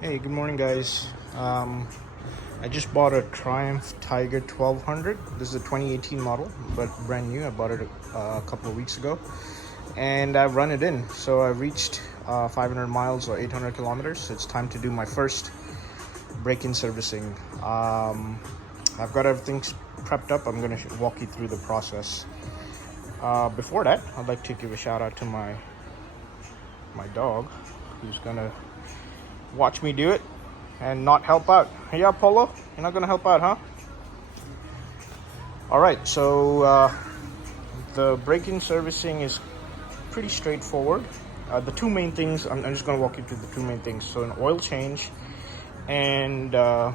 Hey, good morning, guys. I just bought a Triumph Tiger 1200. This is a 2018 model, but brand new. I bought it a couple of weeks ago, and I've run it in. So I've reached 500 miles or 800 kilometers. It's time to do my first break-in servicing. I've got everything prepped up. I'm going to walk you through the process. Before that, I'd like to give a shout out to my dog, who's gonna watch me do it and not help out. Hey, yeah, Polo, you're not gonna help out, huh? All right, so the break-in servicing is pretty straightforward. The two main things, I'm just gonna walk you through the two main things. So an oil change and the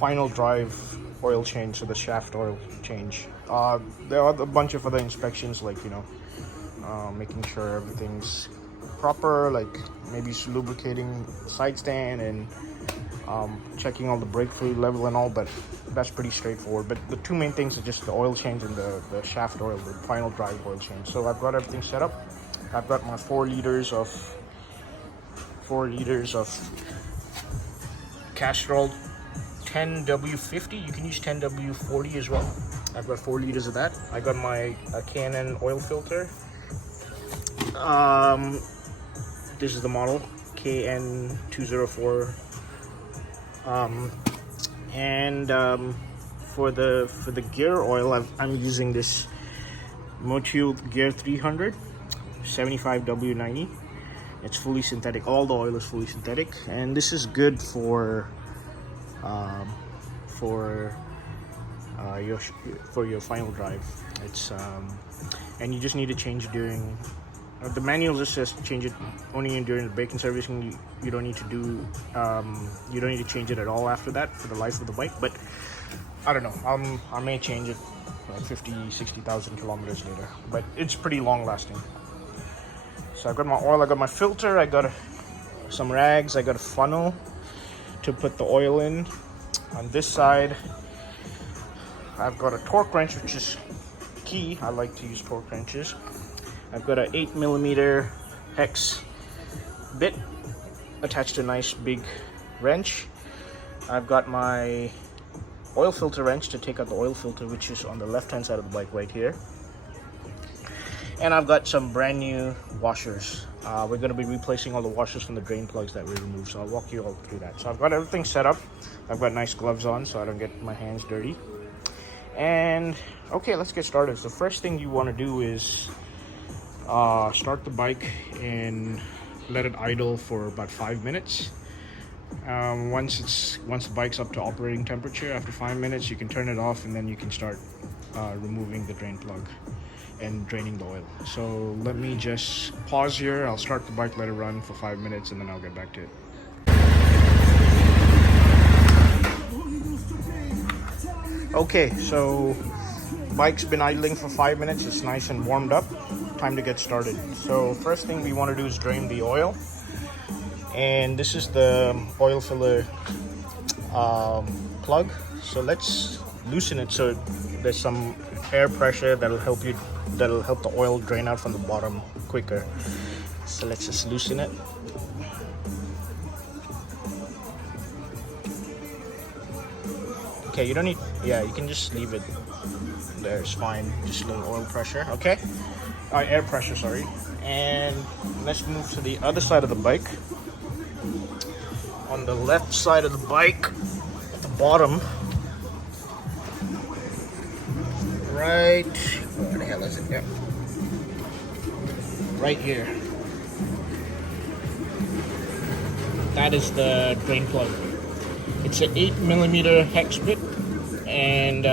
final drive oil change, so the shaft oil change. There are a bunch of other inspections, like, making sure everything's proper, like maybe lubricating side stand and checking all the brake fluid level and all, but that's pretty straightforward. But the two main things are just the oil change and the shaft oil, the final drive oil change. So I've got everything set up. I've got my 4 liters of Castrol 10W50. You can use 10W40 as well. I've got 4 liters of that. I got my K&N oil filter. This is the model KN204, for the gear oil, I'm using this Motul Gear 300 75W90. It's fully synthetic. All the oil is fully synthetic, and this is good for your final drive. It's and you just need to change during. The manual just says change it only during the break-in servicing. You don't need to do, you don't need to change it at all after that for the life of the bike. But I don't know. I may change it like 60,000 kilometers later. But it's pretty long-lasting. So I got my oil. I got my filter. I got some rags. I got a funnel to put the oil in. On this side, I've got a torque wrench, which is key. I like to use torque wrenches. I've got an 8mm hex bit attached to a nice big wrench. I've got my oil filter wrench to take out the oil filter, which is on the left-hand side of the bike right here. And I've got some brand new washers. We're going to be replacing all the washers from the drain plugs that we removed, so I'll walk you all through that. So I've got everything set up. I've got nice gloves on so I don't get my hands dirty. And okay, let's get started. So the first thing you want to do is start the bike and let it idle for about 5 minutes. Once the bike's up to operating temperature, after 5 minutes you can turn it off, and then you can start removing the drain plug and draining the oil. So let me just pause here. I'll start the bike, let it run for 5 minutes, and then I'll get back to it. Okay, so bike's been idling for 5 minutes. It's nice and warmed up. Time to get started. So first thing we want to do is drain the oil, and this is the oil filler plug. So let's loosen it so there's some air pressure that'll help the oil drain out from the bottom quicker. So let's just loosen it. Okay, you don't need, you can just leave it there, it's fine. Just a little oil pressure, okay? Air pressure, sorry. And let's move to the other side of the bike. On the left side of the bike, at the bottom, right, where the hell is it? Yeah. Right here. That is the drain plug. It's an 8mm hex bit, and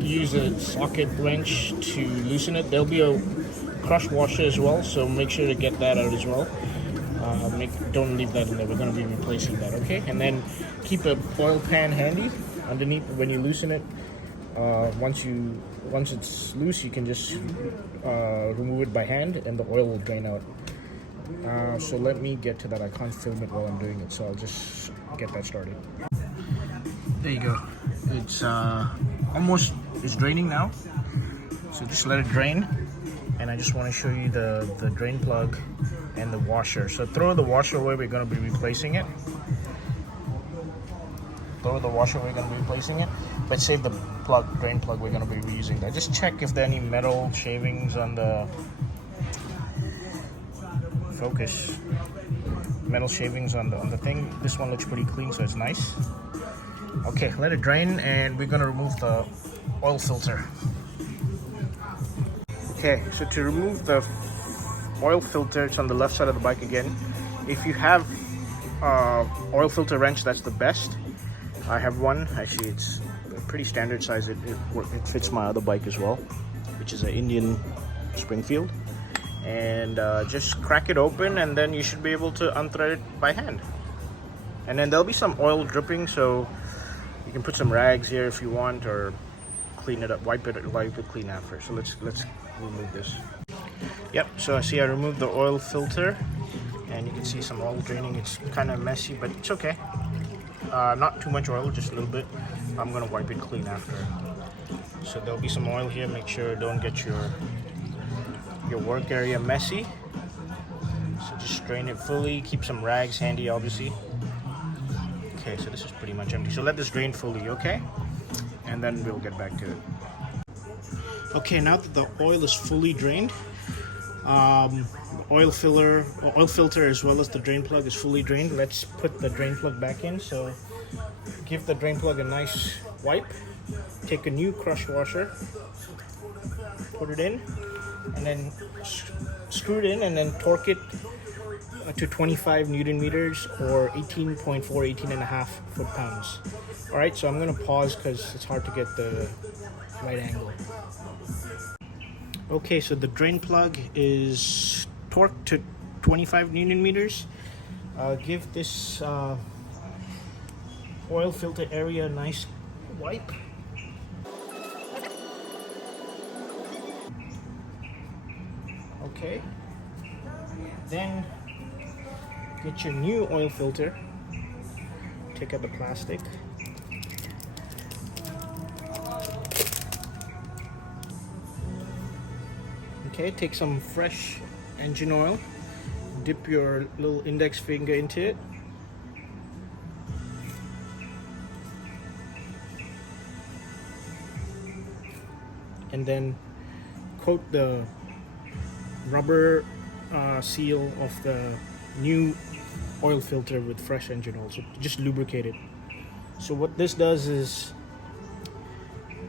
use a socket wrench to loosen it. There'll be a crush washer as well, so make sure to get that out as well. Don't leave that in there. We're going to be replacing that, okay? And then keep a oil pan handy underneath when you loosen it. Once it's loose, you can just remove it by hand, and the oil will drain out. So let me get to that. I can't film it while I'm doing it, so I'll just get that started. There you go. It's it's draining now, so just let it drain. And I just want to show you the drain plug and the washer. So throw the washer away, we're going to be replacing it. Throw the washer, we're going to be replacing it. But save the plug, drain plug, we're going to be reusing that. Just check if there are any metal shavings on the focus. Metal shavings on the thing. This one looks pretty clean, so it's nice. Okay, let it drain, and we're going to remove the oil filter. Okay, so to remove the oil filter, it's on the left side of the bike again. If you have oil filter wrench, that's the best. I have one. Actually, it's a pretty standard size. It fits my other bike as well, which is an Indian Springfield. And just crack it open, and then you should be able to unthread it by hand. And then there'll be some oil dripping, so you can put some rags here if you want, or clean it up, wipe it clean after. So let's remove this. Yep, so I see I removed the oil filter, and you can see some oil draining. It's kind of messy, but it's okay. Not too much oil, just a little bit. I'm gonna wipe it clean after. So there'll be some oil here. Make sure don't get your work area messy. So just drain it fully. Keep some rags handy, obviously. Okay, so this is pretty much empty. So let this drain fully, okay? And then we'll get back to it. Okay, now that the oil is fully drained, oil filter as well as the drain plug is fully drained. Let's put the drain plug back in. So give the drain plug a nice wipe. Take a new crush washer, put it in, and then screw it in, and then torque it to 25 Newton meters or 18.5 foot-pounds. All right, so I'm gonna pause because it's hard to get the right angle. Okay, so the drain plug is torqued to 25 Newton meters. Give this oil filter area a nice wipe. Okay, then get your new oil filter. Take out the plastic. Okay, take some fresh engine oil, dip your little index finger into it. And then coat the rubber seal of the new oil filter with fresh engine oil. So just lubricate it. So what this does is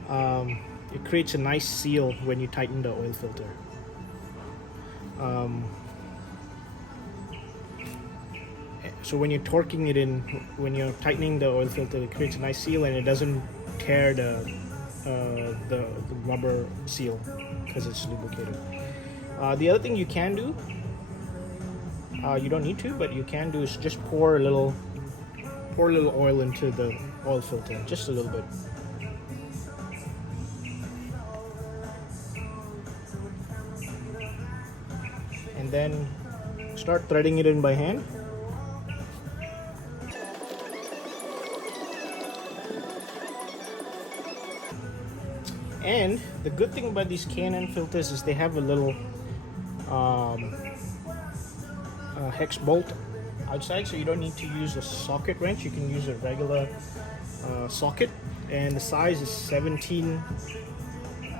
it creates a nice seal when you tighten the oil filter. So when you're torquing it in, when you're tightening the oil filter, it creates a nice seal, and it doesn't tear the rubber seal because it's lubricated. The other thing you can do, you don't need to, but you can do, is just pour a little oil into the oil filter, just a little bit. And then start threading it in by hand. And the good thing about these K&N filters is they have a little hex bolt outside, so you don't need to use a socket wrench. You can use a regular socket, and the size is 17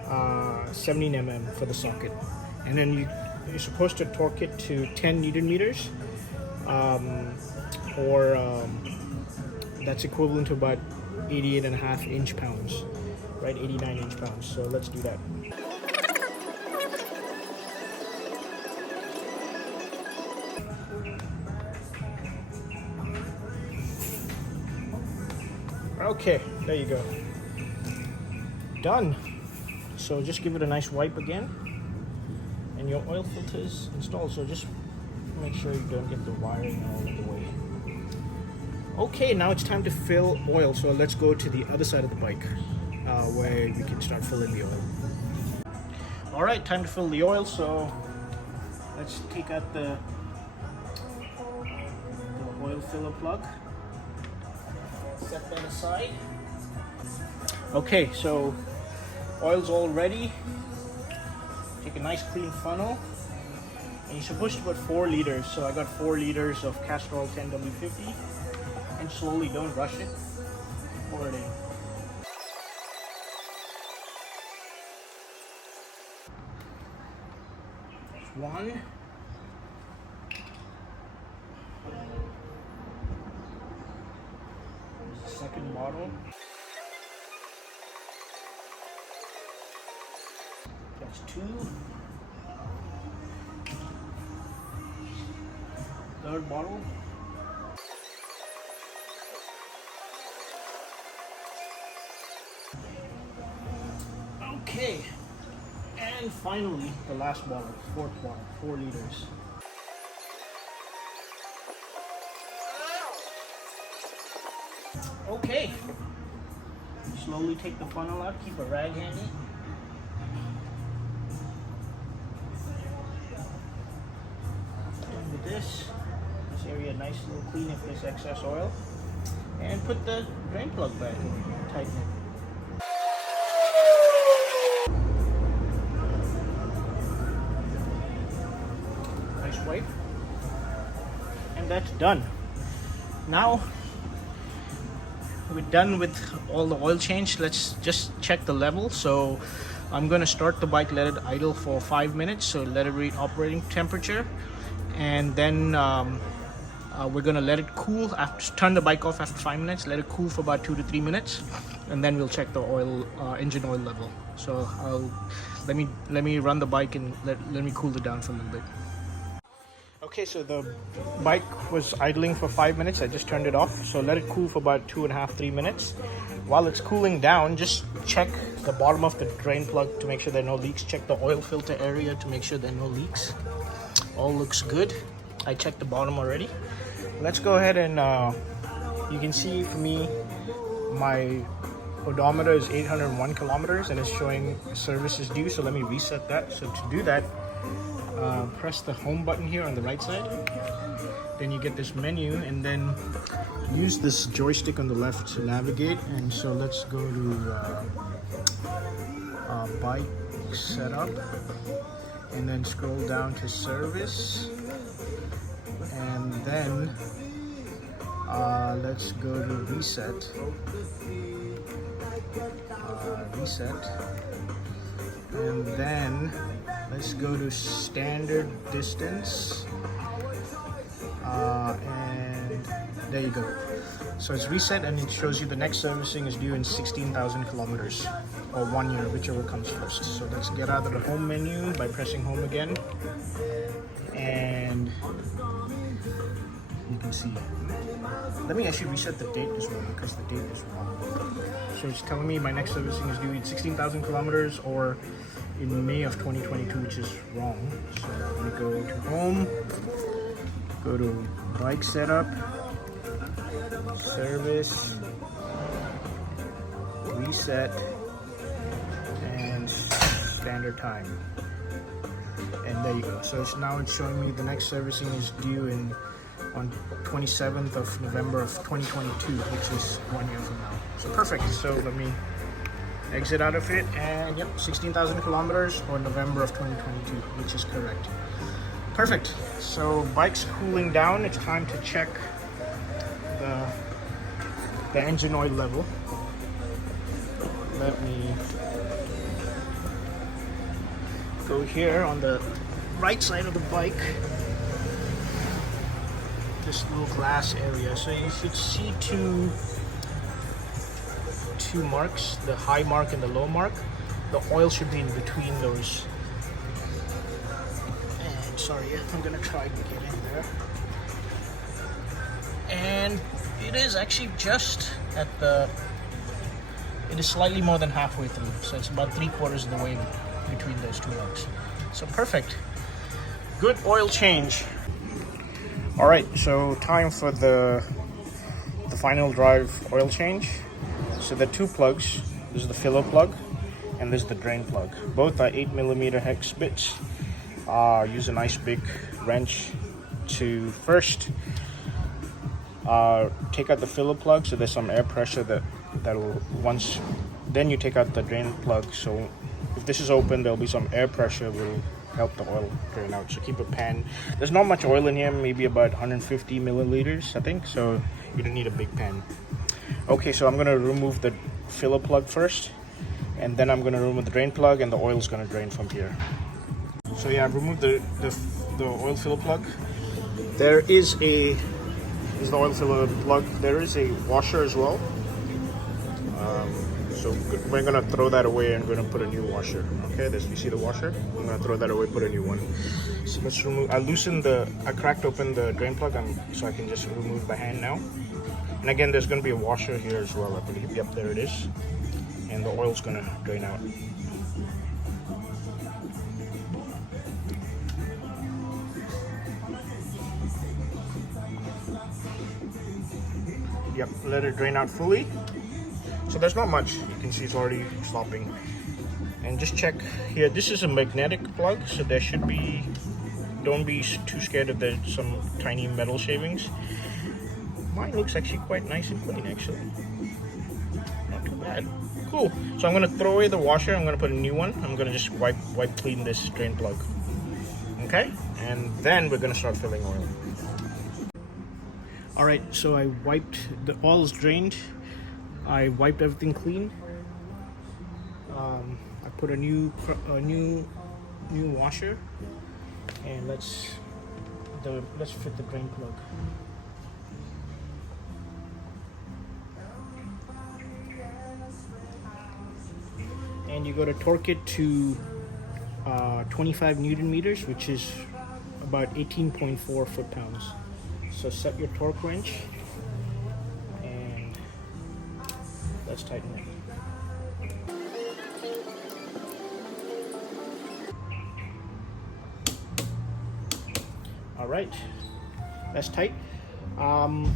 mm for the socket. And then you're supposed to torque it to 10 Newton meters, or that's equivalent to about 88.5 inch-pounds, right? 89 inch-pounds. So let's do that. Okay, there you go. Done. So just give it a nice wipe again, and your oil filter is installed. So just make sure you don't get the wiring all in the way. Okay, now it's time to fill oil. So let's go to the other side of the bike where we can start filling the oil. All right, time to fill the oil. So let's take out the oil filler plug. Set that aside. Okay, so oil's all ready. Take a nice clean funnel And you're supposed to put 4 liters, so I got 4 liters of Castrol 10W50. And slowly, don't rush it. Pour it in. There's 1. There's the second bottle. That's 2. Third bottle. Okay. And finally, the last bottle, 4th bottle, 4 liters. Okay. Slowly take the funnel out, keep a rag handy. And with this area nice little clean if there's excess oil. And put the drain plug back in, tighten it. Nice wipe. And that's done. Now we're done with all the oil change. Let's just check the level. So I'm going to start the bike, let it idle for 5 minutes, so let it read operating temperature, and then we're going to let it cool after, turn the bike off after 5 minutes, let it cool for about 2 to 3 minutes, and then we'll check the oil engine oil level. So let me run the bike and let me cool it down for a little bit. Okay, so the bike was idling for 5 minutes. I just turned it off. So let it cool for about 2.5-3 minutes. While it's cooling down, just check the bottom of the drain plug to make sure there are no leaks. Check the oil filter area to make sure there are no leaks. All looks good. I checked the bottom already. Let's go ahead and you can see for me, my odometer is 801 kilometers and it's showing service is due. So let me reset that. So to do that, press the home button here on the right side, then you get this menu, and then use this joystick on the left to navigate. And so let's go to bike setup, and then scroll down to service, and then let's go to reset, and then let's go to standard distance, and there you go. So it's reset, and it shows you the next servicing is due in 16,000 kilometers or 1 year, whichever comes first. So let's get out of the home menu by pressing home again, and you can see. Let me actually reset the date as well, because the date is wrong. So it's telling me my next servicing is due in 16,000 kilometers or in May of 2022, which is wrong. So let me go to home, go to bike setup, service, reset, and standard time. And there you go. So it's showing me the next servicing is due on 27th of November of 2022, which is 1 year from now. So perfect. So let me exit out of it, and yep, 16,000 kilometers or November of 2022, which is correct. Perfect. So bike's cooling down. It's time to check the engine oil level. Let me go here on the right side of the bike, this little glass area. So you should see two marks, the high mark and the low mark. The oil should be in between those. And sorry, I'm gonna try to get in there. And it is actually just at it is slightly more than halfway through. So it's about 3/4 of the way between those two marks. So perfect. Good oil change. All right, so time for the final drive oil change. So the two plugs, this is the filler plug and this is the drain plug. Both are 8mm hex bits. Use a nice big wrench to first take out the filler plug, so there's some air pressure that will then you take out the drain plug. So if this is open, there'll be some air pressure will help the oil drain out. So keep a pan. There's not much oil in here, maybe about 150 milliliters, I think. So you don't need a big pan. Okay, so I'm gonna remove the filler plug first, and then I'm gonna remove the drain plug, and the oil is gonna drain from here. So yeah, I've removed the oil filler plug. There is the oil filler plug. There is a washer as well. So we're gonna throw that away and we're gonna put a new washer. Okay, you see the washer? I'm gonna throw that away, put a new one. So let's remove. I cracked open the drain plug, so I can just remove by hand now. And again, there's gonna be a washer here as well, I believe. Yep, there it is. And the oil's gonna drain out. Yep, let it drain out fully. So there's not much. You can see it's already stopping. And just check here. This is a magnetic plug, so there should be. Don't be too scared if there's some tiny metal shavings. Mine looks actually quite nice and clean, actually. Not too bad. Cool. So I'm gonna throw away the washer. I'm gonna put a new one. I'm gonna just wipe clean this drain plug. Okay, and then we're gonna start filling oil. All right. So I wiped. The oil is drained. I wiped everything clean. I put a new washer, and let's fit the drain plug. And you got to torque it to 25 Newton meters, which is about 18.4 foot-pounds. So set your torque wrench. Let's tighten it. All right, that's tight. One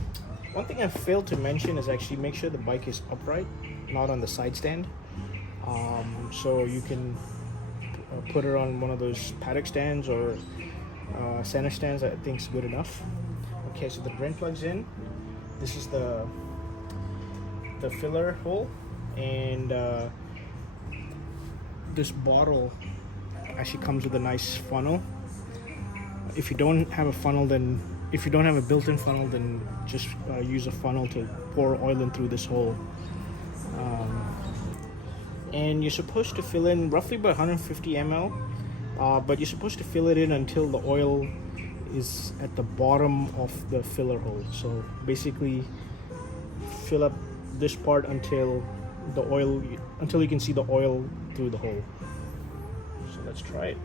thing I failed to mention is actually make sure the bike is upright, not on the side stand. So you can put it on one of those paddock stands or center stands. I think is good enough. Okay, so the drain plug's in. This is the filler hole, and this bottle actually comes with a nice funnel. If you don't have a built-in funnel, then just use a funnel to pour oil in through this hole. And you're supposed to fill in roughly about 150 ml, but you're supposed to fill it in until the oil is at the bottom of the filler hole. So basically fill up this part until you can see the oil through the hole. So let's try it.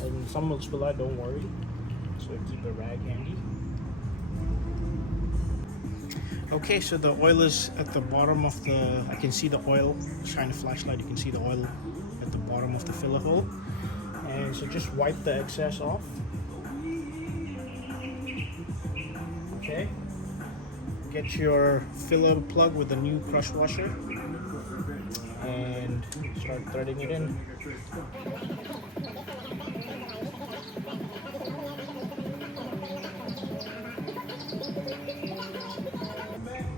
And some will spill out, don't worry. So keep a rag handy. Okay, so the oil is at the bottom of I can see the oil, shine a flashlight, you can see the oil at the bottom of the filler hole. And so just wipe the excess off. Okay. Get your filler plug with the new crush washer and start threading it in.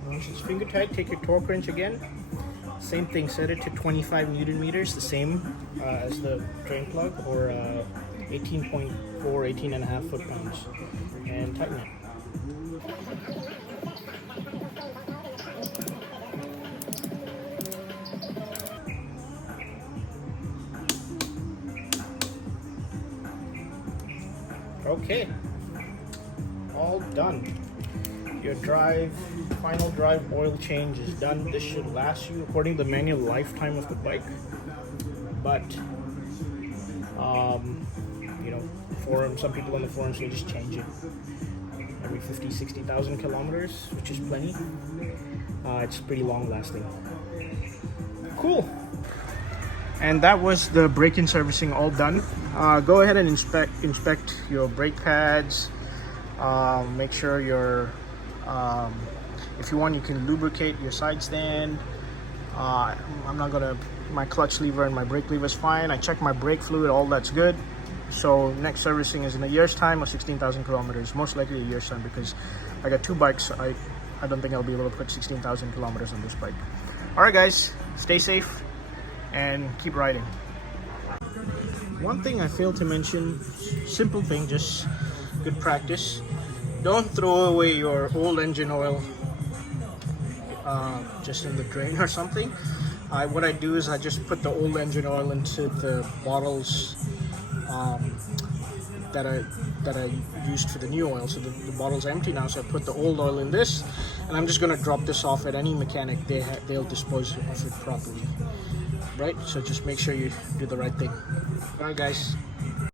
Once it's finger tight, take your torque wrench again. Same thing, set it to 25 Newton meters, the same as the drain plug, or 18.5 foot-pounds, and tighten it. Okay, all done. Your final drive oil change is done. This should last you, according to the manual, lifetime of the bike. But some people on the forums will just change it every 60,000 kilometers, which is plenty. It's pretty long lasting. Cool. And that was the brake-in servicing all done. Go ahead and inspect your brake pads. Make sure if you want, you can lubricate your side stand. My clutch lever and my brake lever is fine. I checked my brake fluid, all that's good. So next servicing is in a year's time or 16,000 kilometers. Most likely a year's time, because I got two bikes. I don't think I'll be able to put 16,000 kilometers on this bike. All right, guys, stay safe and keep riding. One thing I failed to mention, simple thing, just good practice. Don't throw away your old engine oil just in the drain or something. What I do is I just put the old engine oil into the bottles that I used for the new oil. So the bottle's empty now, so I put the old oil in this, and I'm just gonna drop this off at any mechanic. They'll dispose of it properly, right? So just make sure you do the right thing. All right, guys.